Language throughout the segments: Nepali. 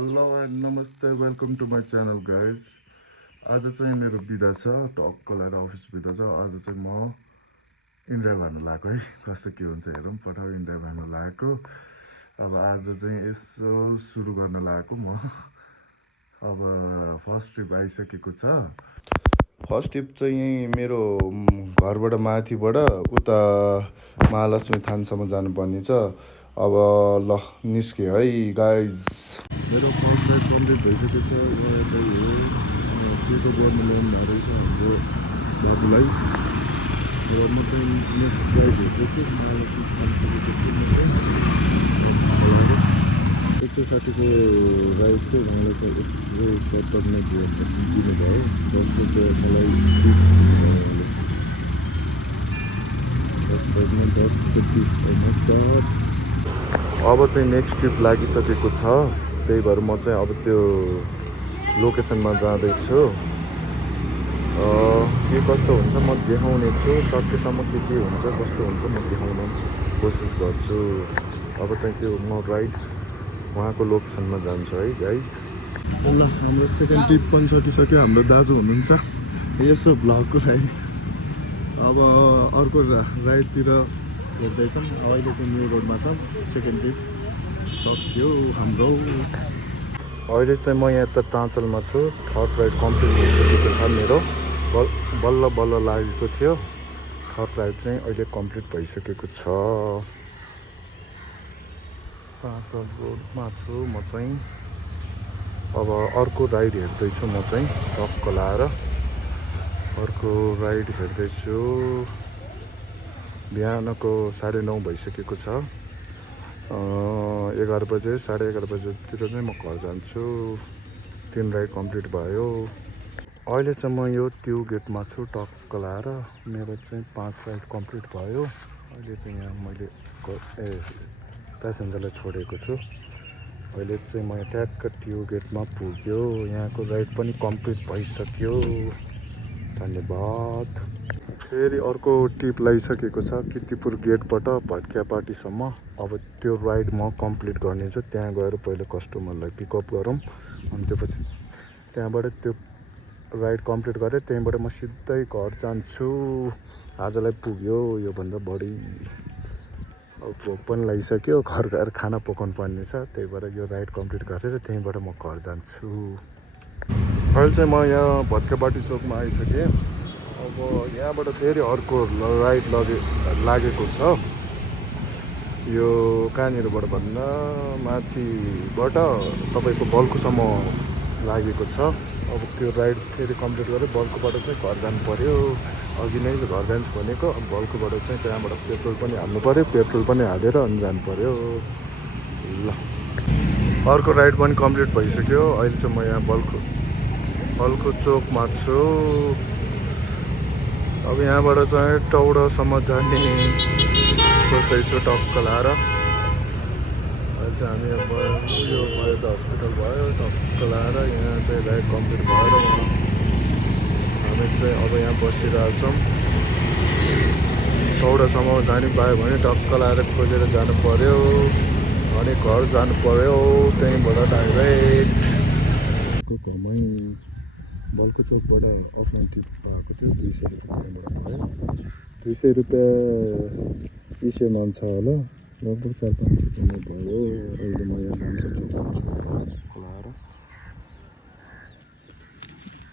हेलो एन्ड नमस्ते welcome to my channel guys. आज चाहिँ मेरो बिदा छ, टक्क लगाएर अफिस बिदा छ। आज चाहिँ म इन्डिया भानु लगाएको है, कस्तो के हुन्छ हेरौँ। पठाउ इन्डिया भानु लगाएको। अब आज चाहिँ यसो सुरु गर्न लगाएको म। अब फर्स्ट ट्रिप आइसकेको छ। फर्स्ट ट्रिप चाहिँ मेरो घरबाट माथिबाट उता महालक्ष्मी थानसम्म जानुपर्ने छ। अब ल निस्क्यो है गाइज। मेरो फर्स्ट राइड कम्प्लिट भइसकेको छ। यतै हो चेकअप गर्नु ल्याउनु रहेछ हाम्रो बाबुलाई। अब म चाहिँ नेक्स्ट राइड हेर्दैछु, महालक्ष्मी थान पुगेको छु म चाहिँ। एक सय 60को राइड थियो, उहाँले त 170 नै दिनुभयो। 10 रुपियाँ मलाई टिप्स दिनुभयो उहाँले। फर्स्ट राइडमा 10 टिप्स होइन। अब चाहिँ नेक्स्ट ट्रिप लागिसकेको छ, त्यही भएर म चाहिँ अब त्यो लोकेसनमा जाँदैछु। के कस्तो हुन्छ म देखाउने छु, सकेसम्म के हुन्छ कस्तो हुन्छ म देखाउन कोसिस गर्छु। अब चाहिँ त्यो म राइड उहाँको लोकेसनमा जान्छु है गाइज। ल हाम्रो सेकेन्ड ट्रिप पनि सकिसक्यो। हाम्रो दाजु हुनुहुन्छ यसो भ्लगको राइड। अब अर्को राइडतिर हेर्दैछौँ। अहिले चाहिँ न्यु रोडमा छौँ। सेकेन्ड ट्रिप सक्यो हाम्रो। अहिले चाहिँ म यहाँ त टाँचलमा छु। थर्ड राइड कम्प्लिट भइसकेको छ मेरो। बल्ल बल्ल लागेको थियो। थर्ड राइड चाहिँ अहिले कम्प्लिट भइसकेको छ। टाँचल रोडमा छु म चाहिँ। अब अर्को राइड हेर्दैछु म चाहिँ टक्क लाएर। अर्को राइड हेर्दैछु। बिहानको 9:30 भइसकेको छ। 11 बजे 11:30 बजेतिर चाहिँ म घर जान्छु। 3 राइड कम्प्लिट भयो। अहिले चाहिँ म यो ट्यु गेटमा छु टक्क लाएर। मेरो चाहिँ 5 राइड कम्प्लिट भयो। अहिले चाहिँ यहाँ मैले प्यासेन्जरलाई छोडेको छु। अहिले चाहिँ म ट्याक्क ट्यु गेटमा पुग्यो। यहाँको राइड पनि कम्प्लिट भइसक्यो। धन्यवाद। फेरि अर्को ट्रिप लगाइसकेको छ किर्तिपुर गेटबाट भट्कियापाटीसम्म। अब त्यो राइड म कम्प्लिट गर्नेछु। त्यहाँ गएर पहिला कस्टमरलाई पिकअप गरौँ, अनि त्यसपछि त्यहाँबाट त्यो राइड कम्प्लिट गरेँ। त्यहीँबाट म सिधै घर जान्छु। आजलाई पुग्यो, योभन्दा बढी अब भोक पनि लागिसक्यो। घर गएर खाना पकाउनु पर्ने छ। त्यही भएर यो राइड कम्प्लिट गरेर त्यहीँबाट म घर जान्छु। अहिले चाहिँ म यहाँ भट्कियापाटी चोकमा आइसकेँ। अब यहाँबाट फेरि अर्को राइड लागेको छ। यो कहाँनिरबाट भन्दा माथिबाट तपाईँको बल्कुसम्म लागेको छ। अब त्यो राइड फेरि कम्प्लिट गरेर बल्कुबाट चाहिँ घर जानु पऱ्यो। अघि नै घर जान्छु भनेको। अब बल्कुबाट चाहिँ त्यहाँबाट पेट्रोल पनि हाल्नु पऱ्यो। पेट्रोल पनि हालेर अनि जानु पऱ्यो। ल अर्को राइड पनि कम्प्लिट भइसक्यो। अहिले चाहिँ म यहाँ बल्कु चोकमा छु। अब यहाँबाट चाहिँ टौडासम्म जाने सोच्दैछु टक्क लाएर। अहिले चाहिँ हामी अब यो भयो त हस्पिटल भयो, टक्क लाएर यहाँ चाहिँ राइड कम्प्लिट भएर हामी चाहिँ अब यहाँ बसिरहेछौँ। टौडासम्म जानु पायो भने टक्क लाएर खोजेर जानु पऱ्यो, अनि घर जानु पऱ्यो। त्यहीँबाट डाइरेक्ट घमै बल्कु चोकबाट अफलाइन टिप पाएको थियो 200 रुपियाँ। त्यहाँबाट भयो 200 रुपियाँ इसेमा छ होला, लगभग 4-5 रुपियाँ भयो। अहिले म यहाँ लान्छ चोकमा छु खोलाएर।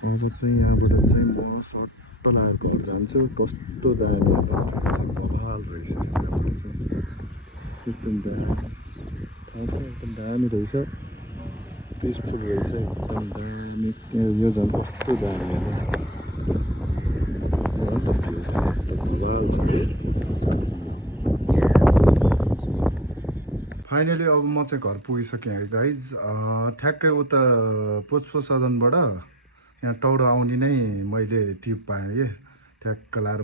अब चाहिँ यहाँबाट चाहिँ म सट्ट लाएर घर जान्छु। कस्तो दामी चाहिँ बवाल रहेछ। यहाँबाट चाहिँ एकदम दामी ठाउँ एकदम दामी रहेछ। पिसफुल रहेछ एकदम दामी। त्यहाँ यो झन् कस्तो दामी हो बवाल छ। फाइनली अब म चाहिँ घर पुगिसकेँ है गाइज। ठ्याक्कै उता पुष्प सदनबाट यहाँ टौडा आउने नै मैले टिप पाएँ कि ठ्याक्क लाएर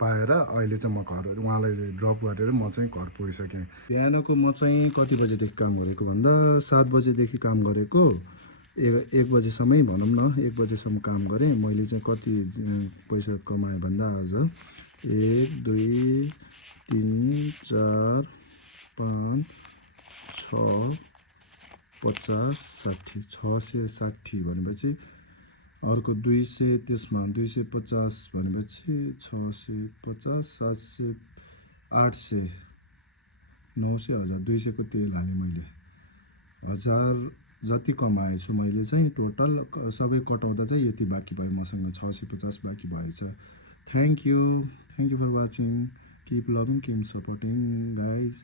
पाएर अहिले चाहिँ म घर उहाँलाई ड्रप गरेर म चाहिँ घर पुगिसकेँ। बिहानको म चाहिँ कति बजेदेखि काम गरेको भन्दा 7 बजेदेखि काम गरेको। 1 बजेसम्मै भनौँ न, 1 बजेसम्म काम गरेँ। मैले चाहिँ कति पैसा कमाएँ भन्दा आज 1 2 3 4 5 6 50 60 660 भनेपछि अर्को 200 त्यसमा 250 भनेपछि 650 700 800 900 1000 200 को तेल हालेँ मैले 1000 जति कमाएछु मैले चाहिँ टोटल सबै कटाउँदा चाहिँ यति बाँकी भयो मसँग 650 बाँकी भएछ thank you for watching keep loving keep supporting guys